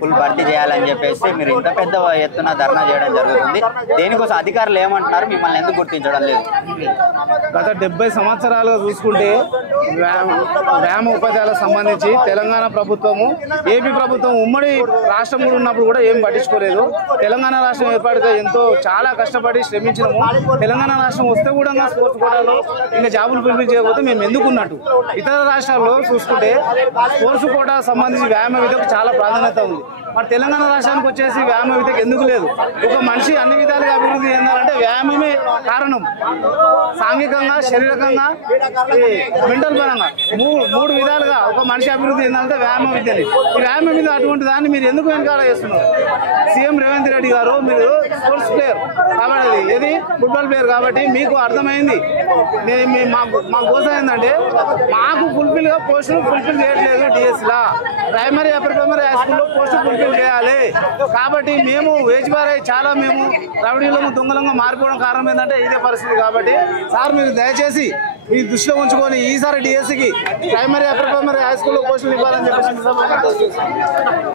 Full భర్తీ చేయాలని చెప్పేసి మీరు ఇంత పెద్ద ఎత్తున ధర్నా చేయడం జరుగుతుంది. దేనికోసం అధికారులు ఏమంటున్నారు, మిమ్మల్ని ఎందుకు గుర్తించడం లేదు? గత 70 సంవత్సరాలుగా చూసుకుంటే వ్యాయామ ఉపాధ్యాయులకు సంబంధించి తెలంగాణ ప్రభుత్వము ఏపీ ప్రభుత్వం ఉమ్మడి రాష్ట్రం కూడా ఉన్నప్పుడు కూడా ఏం పట్టించుకోలేదు. తెలంగాణ రాష్ట్రం ఏర్పాటుగా ఎంతో చాలా కష్టపడి శ్రమించినాము. తెలంగాణ రాష్ట్రం వస్తే కూడా స్పోర్ట్స్ కోటాలో ఇంకా జాబులు పిలిపించకపోతే మేము ఎందుకున్నట్టు. ఇతర రాష్ట్రాల్లో చూసుకుంటే స్పోర్ట్స్ కోటా సంబంధించి వ్యాయామ విద్యకు చాలా ప్రాధాన్యత ఉంది. మరి తెలంగాణ రాష్ట్రానికి వచ్చేసి వ్యాయామ విద్యకు ఎందుకు లేదు? ఒక మనిషి అన్ని విధాలుగా అభివృద్ధి చెందాలంటే వ్యాయామమే కారణం. సాంఘికంగా, శారీరకంగా, మెంటల్ పరంగా మూడు విధాలుగా ఒక మనిషి అభివృద్ధి చెందాలంటే వ్యాయామ విద్యని. ఈ వ్యాయామ విద్య అటువంటి దాన్ని మీరు ఎందుకు వెనకాల చేస్తున్నారు? సీఎం రేవంత్ రెడ్డి గారు మీరు స్పోర్ట్స్ ప్లేయర్ కాబట్టి, ఏది ఫుట్బాల్ ప్లేయర్ కాబట్టి మీకు అర్థమైంది. మా కోసం ఏంటంటే మాకు ఫుల్ఫిల్గా పోస్టులు ఫుల్ఫిల్ చేయట్లేదు. డిఎస్లా ప్రైమరీ, అప్పర్ ప్రైమరీ, హై స్కూల్లో పోస్టులు ఫుల్ఫిల్ చేయాలి. కాబట్టి మేము వేచిబారై చాలా మేము రౌడీలము దొంగలంగా మారిపోవడం కారణం ఏంటంటే ఇదే పరిస్థితి. కాబట్టి సార్ మీరు దయచేసి ఈ దృష్టిలో ఉంచుకొని ఈసారి డిఎస్సికి ప్రైమరీ, అప్పర్ ప్రైమరీ, హై స్కూల్లో పోస్టులు ఇవ్వాలని చెప్పేసి